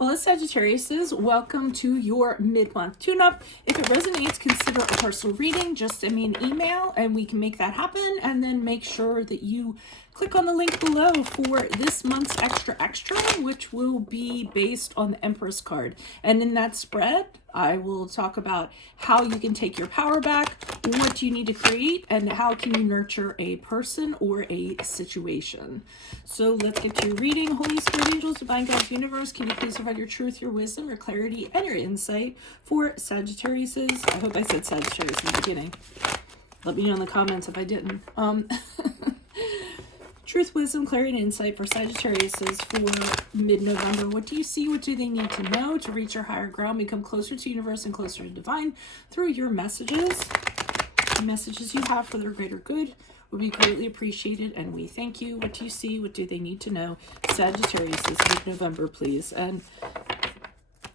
Well, as Sagittarius, welcome to your mid-month tune-up. If it resonates, consider a personal reading. Just send me an email and we can make that happen. And then make sure that you click on the link below for this month's extra, which will be based on the Empress card. And in that spread, I will talk about how you can take your power back, what you need to create, and how can you nurture a person or a situation. So let's get to your reading. Holy Spirit, angels, divine guides, universe, can you please provide your truth, your wisdom, your clarity, and your insight for Sagittarius? I hope I said Sagittarius in the beginning. Let me know in the comments if I didn't. Truth, wisdom, clarity, and insight for Sagittarius for mid-November. What do you see? What do they need to know to reach your higher ground, become closer to universe and closer to divine through your messages? The messages you have for their greater good would be greatly appreciated, and we thank you. What do you see? What do they need to know? Sagittarius mid-November, please. And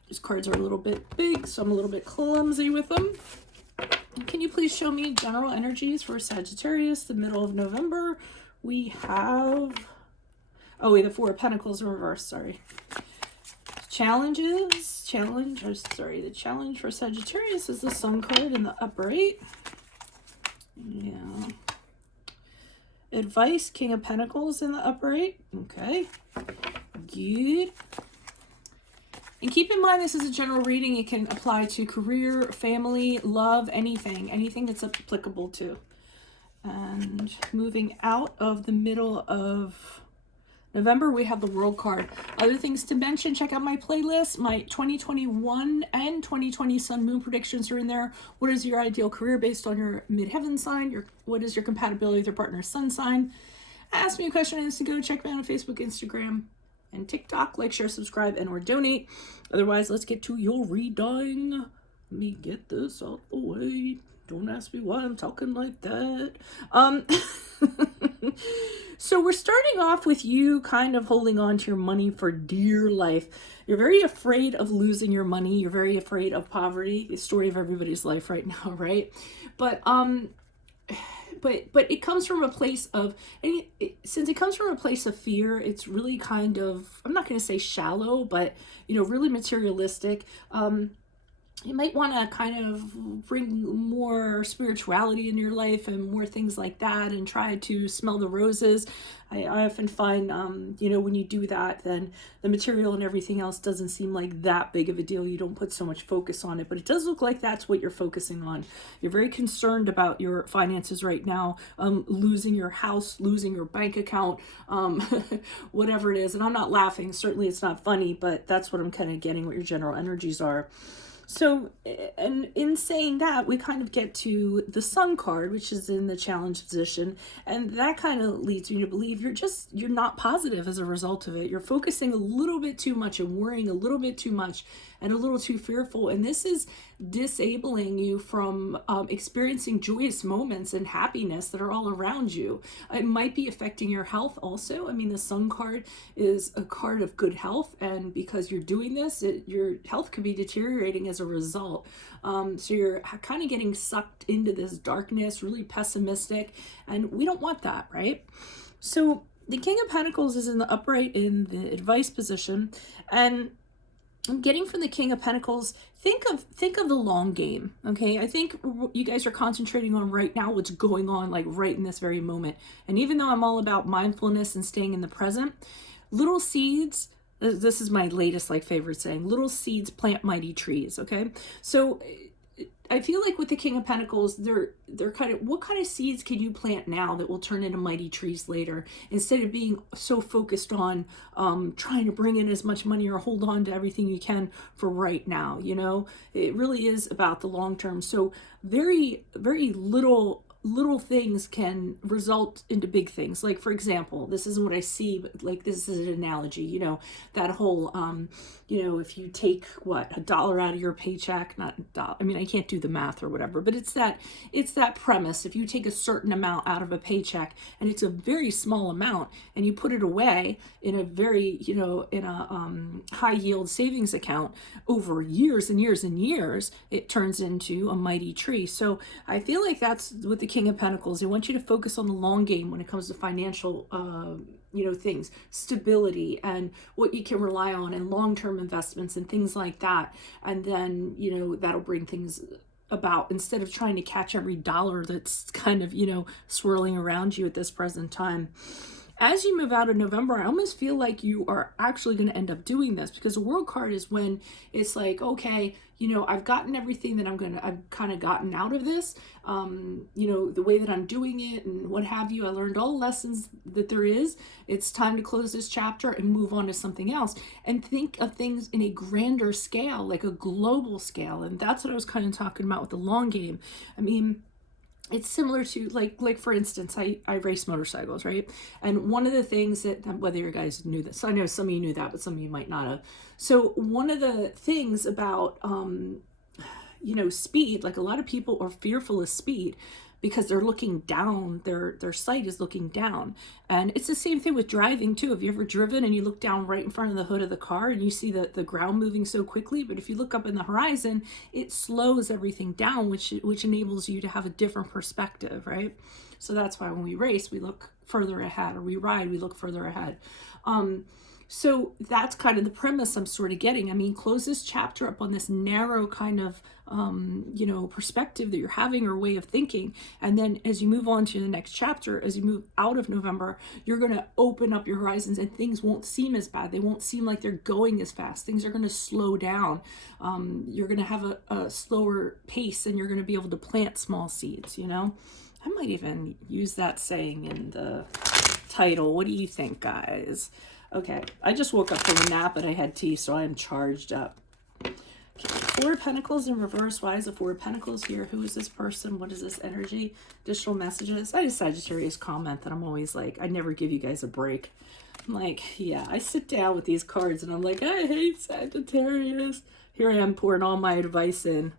these cards are a little bit big, so I'm a little bit clumsy with them. Can you please show me general energies for Sagittarius, the middle of November? We have, oh wait, the Four of Pentacles in reverse, sorry. The challenge for Sagittarius is the Sun card in the upright. Yeah. Advice, King of Pentacles in the upright. Okay, good. And keep in mind, this is a general reading. It can apply to career, family, love, anything that's applicable to. And moving out of the middle of November, we have the World card. Other things to mention, check out my playlist. My 2021 and 2020 Sun Moon predictions are in there. What is your ideal career based on your midheaven sign? What is your compatibility with your partner's sun sign? Ask me a question on Instagram. Check me out on Facebook, Instagram, and TikTok. Like, share, subscribe, and or donate. Otherwise, let's get to your reading. Let me get this out the way. Don't ask me why I'm talking like that. So we're starting off with you kind of holding on to your money for dear life. You're very afraid of losing your money. You're very afraid of poverty. The story of everybody's life right now, right? But it comes from a place of, since it comes from a place of fear, it's really kind of, I'm not going to say shallow, but, really materialistic. You might want to kind of bring more spirituality in your life and more things like that and try to smell the roses. I often find, when you do that, then the material and everything else doesn't seem like that big of a deal. You don't put so much focus on it, but it does look like that's what you're focusing on. You're very concerned about your finances right now, losing your house, losing your bank account, whatever it is. And I'm not laughing. Certainly it's not funny, but that's what I'm kind of getting, what your general energies are. So, and in saying that, we kind of get to the Sun card, which is in the challenge position. And that kind of leads me to believe you're not positive as a result of it. You're focusing a little bit too much and worrying a little bit too much and a little too fearful. And this is disabling you from experiencing joyous moments and happiness that are all around you. It might be affecting your health also. I mean, the Sun card is a card of good health. And because you're doing this, your health could be deteriorating as a result. So you're kind of getting sucked into this darkness, really pessimistic. And we don't want that, right? So the King of Pentacles is in the upright in the advice position. And I'm getting from the King of Pentacles, think of the long game, okay? I think you guys are concentrating on right now what's going on, like right in this very moment. And even though I'm all about mindfulness and staying in the present, little seeds, this is my latest favorite saying, little seeds plant mighty trees, okay? So I feel like with the King of Pentacles, they're kind of, what kind of seeds can you plant now that will turn into mighty trees later, instead of being so focused on trying to bring in as much money or hold on to everything you can for right now. It really is about the long term. So very, very little things can result into big things. Like, for example, this isn't what I see, but this is an analogy, that whole, if you take $1 out of your paycheck, I can't do the math or whatever, but it's that premise. If you take a certain amount out of a paycheck and it's a very small amount and you put it away in a very, high yield savings account over years and years and years, it turns into a mighty tree. So I feel like that's what the King of Pentacles. They want you to focus on the long game when it comes to financial things, stability and what you can rely on and long-term investments and things like that. And then, that'll bring things about instead of trying to catch every dollar that's kind of, swirling around you at this present time. As you move out of November, I almost feel like you are actually going to end up doing this, because the World card is when it's like, okay, I've gotten everything that I've kind of gotten out of this, the way that I'm doing it and what have you. I learned all the lessons that there is. It's time to close this chapter and move on to something else and think of things in a grander scale, like a global scale. And that's what I was kind of talking about with the long game. I mean, it's similar to like for instance, I race motorcycles, right? And one of the things that, whether you guys knew this, I know some of you knew that, but some of you might not have. So one of the things about speed, like a lot of people are fearful of speed because they're looking down, their sight is looking down. And it's the same thing with driving too. Have you ever driven and you look down right in front of the hood of the car and you see the ground moving so quickly? But if you look up in the horizon, it slows everything down, which enables you to have a different perspective, right? So that's why when we race, we look further ahead, or we ride, we look further ahead. So that's kind of the premise I'm sort of getting. I mean, close this chapter up on this narrow kind of, perspective that you're having, or way of thinking. And then as you move on to the next chapter, as you move out of November, you're going to open up your horizons and things won't seem as bad. They won't seem like they're going as fast. Things are going to slow down. You're going to have a slower pace, and you're going to be able to plant small seeds, I might even use that saying in the title. What do you think, guys? Okay, I just woke up from a nap, but I had tea, so I am charged up. Okay, Four of Pentacles in reverse. Why is the Four of Pentacles here? Who is this person? What is this energy? Additional messages. I just Sagittarius comment that I'm always like, I never give you guys a break. I'm like, yeah, I sit down with these cards and I'm like, I hate Sagittarius. Here I am pouring all my advice in.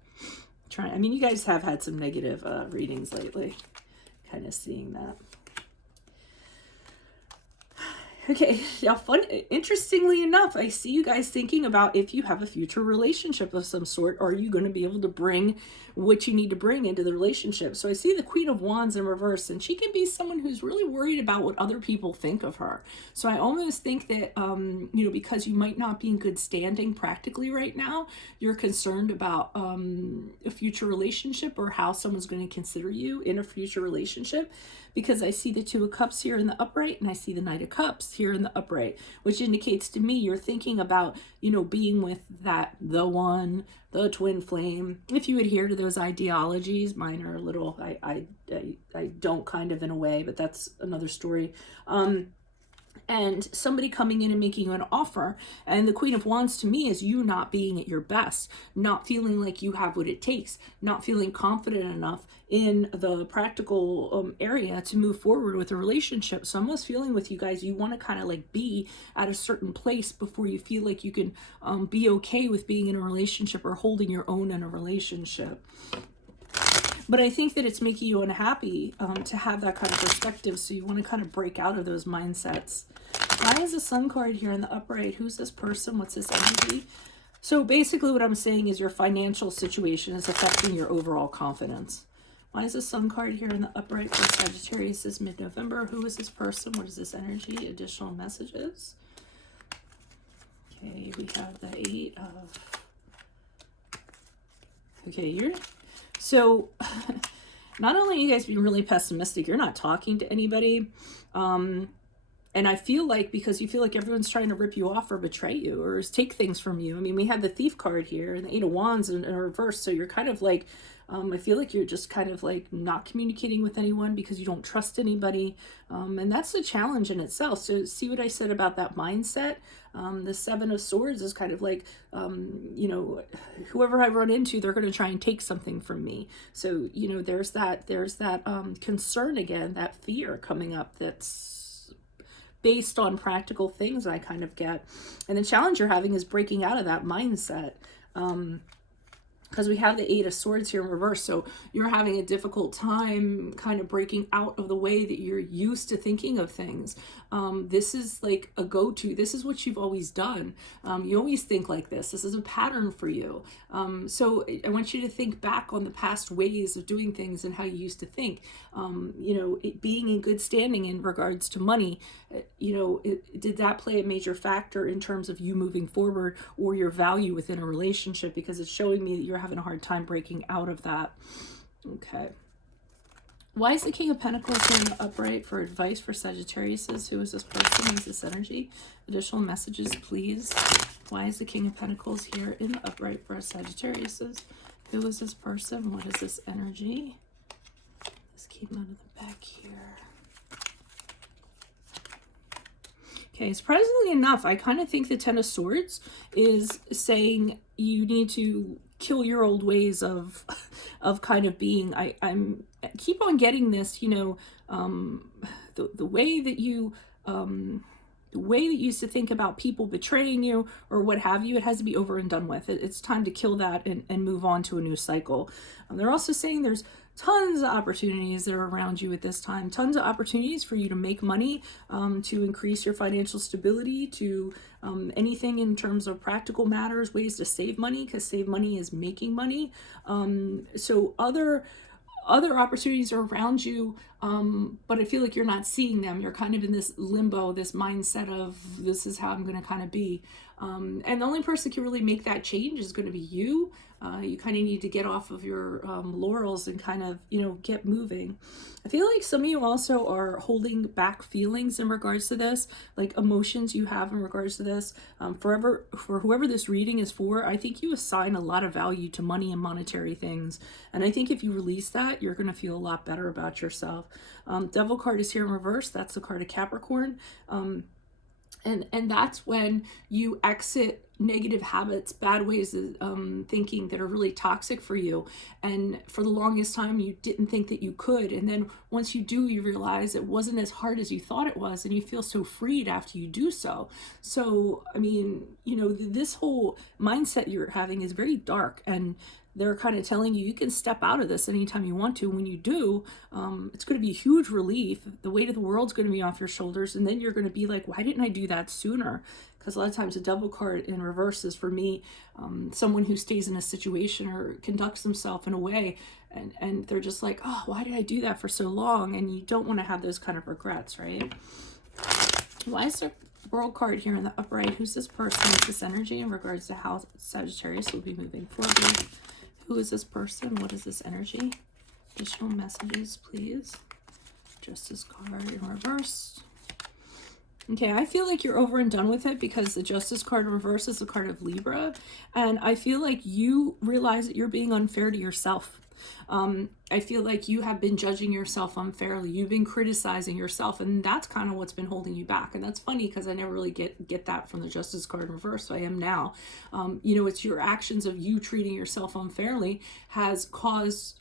I mean, you guys have had some negative readings lately. Kind of seeing that. Okay, yeah, interestingly enough, I see you guys thinking about if you have a future relationship of some sort, are you going to be able to bring what you need to bring into the relationship? So I see the Queen of Wands in reverse, and she can be someone who's really worried about what other people think of her. So I almost think that, because you might not be in good standing practically right now, you're concerned about a future relationship, or how someone's going to consider you in a future relationship. Because I see the Two of Cups here in the upright, and I see the Knight of Cups here in the upright, which indicates to me you're thinking about, being with the one, the twin flame. If you adhere to those ideologies, mine are a little, I don't, kind of, in a way, but that's another story. And somebody coming in and making you an offer. And the Queen of Wands to me is you not being at your best, not feeling like you have what it takes, not feeling confident enough in the practical area to move forward with a relationship. So I'm almost feeling with you guys, you want to kind of like be at a certain place before you feel like you can be okay with being in a relationship or holding your own in a relationship. But I think that it's making you unhappy to have that kind of perspective. So you want to kind of break out of those mindsets. Why is the Sun card here in the upright? Who's this person? What's this energy? So basically what I'm saying is your financial situation is affecting your overall confidence. Why is the Sun card here in the upright for Sagittarius is mid-November? Who is this person? What is this energy? Additional messages. Okay, we have the Eight of... Okay, so not only are you guys being really pessimistic, you're not talking to anybody. And I feel like, because you feel like everyone's trying to rip you off or betray you or take things from you. I mean, we had the Thief card here and the Eight of Wands in reverse. So you're kind of like, I feel like you're just kind of like not communicating with anyone because you don't trust anybody. And that's a challenge in itself. So see what I said about that mindset? The Seven of Swords is kind of like, whoever I run into, they're going to try and take something from me. So, there's that concern again, that fear coming up that's based on practical things I kind of get. And the challenge you're having is breaking out of that mindset. Because we have the Eight of Swords here in reverse. So you're having a difficult time kind of breaking out of the way that you're used to thinking of things. This is like a go-to. This is what you've always done. You always think like this. This is a pattern for you. So I want you to think back on the past ways of doing things and how you used to think. Being in good standing in regards to money, did that play a major factor in terms of you moving forward or your value within a relationship? Because it's showing me that you're having a hard time breaking out of that. Okay. Why is the King of Pentacles in the upright for advice for Sagittarius? Who is this person? Who's this energy? Additional messages, please. Why is the King of Pentacles here in the upright for Sagittarius? Who is this person? What is this energy? Let's keep them out of the back here. Okay, surprisingly enough, I kind of think the Ten of Swords is saying you need to kill your old ways of kind of being. I'm keep on getting this, the way that you the way that you used to think about people betraying you or what have you, it has to be over and done with. It's time to kill that and move on to a new cycle. They're also saying there's tons of opportunities that are around you at this time, tons of opportunities for you to make money, to increase your financial stability, to anything in terms of practical matters, ways to save money, because save money is making money. So other opportunities are around you, but I feel like you're not seeing them. You're kind of in this limbo, this mindset of this is how I'm going to kind of be. And the only person that can really make that change is going to be you. You kind of need to get off of your laurels and kind of, get moving. I feel like some of you also are holding back feelings in regards to this, like emotions you have in regards to this. For whoever this reading is for, I think you assign a lot of value to money and monetary things. And I think if you release that, you're going to feel a lot better about yourself. Devil card is here in reverse. That's the card of Capricorn. And that's when you exit negative habits, bad ways of thinking that are really toxic for you. And for the longest time, you didn't think that you could. And then once you do, you realize it wasn't as hard as you thought it was. And you feel so freed after you do so. So, I mean, this whole mindset you're having is very dark. And they're kind of telling you can step out of this anytime you want to. When you do, it's going to be a huge relief. The weight of the world's going to be off your shoulders. And then you're going to be like, why didn't I do that sooner? Because a lot of times the Devil card in reverse is, for me, someone who stays in a situation or conducts themselves in a way. And they're just like, oh, why did I do that for so long? And you don't want to have those kind of regrets, right? Why is there World card here in the upright? Who's this person? What's this energy in regards to how Sagittarius will be moving forward? Who is this person? What is this energy? Additional messages, please. Justice card in reverse. Okay, I feel like you're over and done with it because the Justice card in reverse is the card of Libra. And I feel like you realize that you're being unfair to yourself. I feel like you have been judging yourself unfairly. You've been criticizing yourself, and that's kind of what's been holding you back. And that's funny because I never really get that from the Justice card in reverse. So I am now. It's your actions of you treating yourself unfairly has caused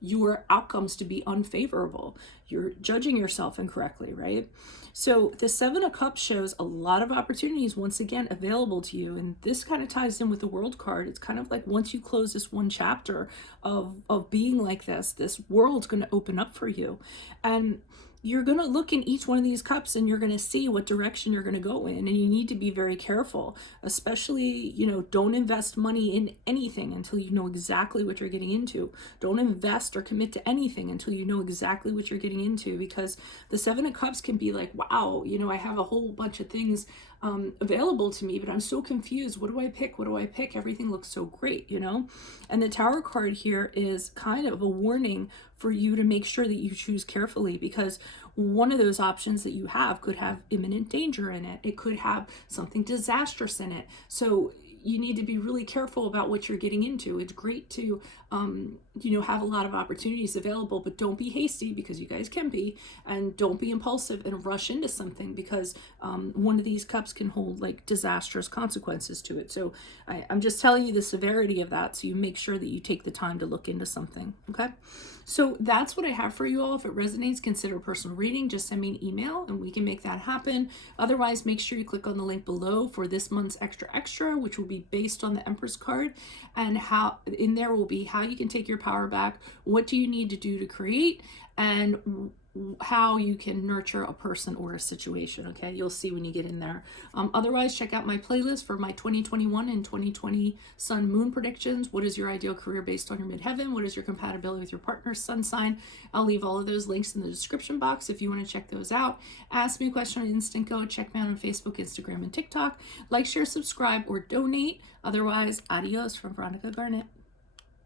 your outcomes to be unfavorable. You're judging yourself incorrectly, right? So the Seven of Cups shows a lot of opportunities once again available to you. And this kind of ties in with the World card. It's kind of like once you close this one chapter of being like this world's going to open up for you. And you're going to look in each one of these cups and you're going to see what direction you're going to go in. And you need to be very careful, especially, don't invest money in anything until you know exactly what you're getting into. Don't invest or commit to anything until you know exactly what you're getting into, because the Seven of Cups can be like, wow, I have a whole bunch of things available to me, but I'm so confused. What do I pick? What do I pick? Everything looks so great, And the Tower card here is kind of a warning for you to make sure that you choose carefully, because one of those options that you have could have imminent danger in it. It could have something disastrous in it. So you need to be really careful about what you're getting into. It's great to, have a lot of opportunities available, but don't be hasty, because you guys can be, and don't be impulsive and rush into something, because one of these cups can hold like disastrous consequences to it. So I'm just telling you the severity of that, so you make sure that you take the time to look into something. Okay. So that's what I have for you all. If it resonates, consider a personal reading. Just send me an email and we can make that happen. Otherwise, make sure you click on the link below for this month's extra, which will be based on the Empress card, and how in there will be how you can take your power back, what do you need to do to create, and how you can nurture a person or a situation. Okay, you'll see when you get in there. Otherwise, check out my playlist for my 2021 and 2020 sun moon predictions. What is your ideal career based on your midheaven? What is your compatibility with your partner's sun sign? I'll leave all of those links in the description box if you want to check those out. Ask me a question on Instant Go. Check me out on Facebook, Instagram, and TikTok. Like, share, subscribe, or donate. Otherwise, adios from Veronica Garnett.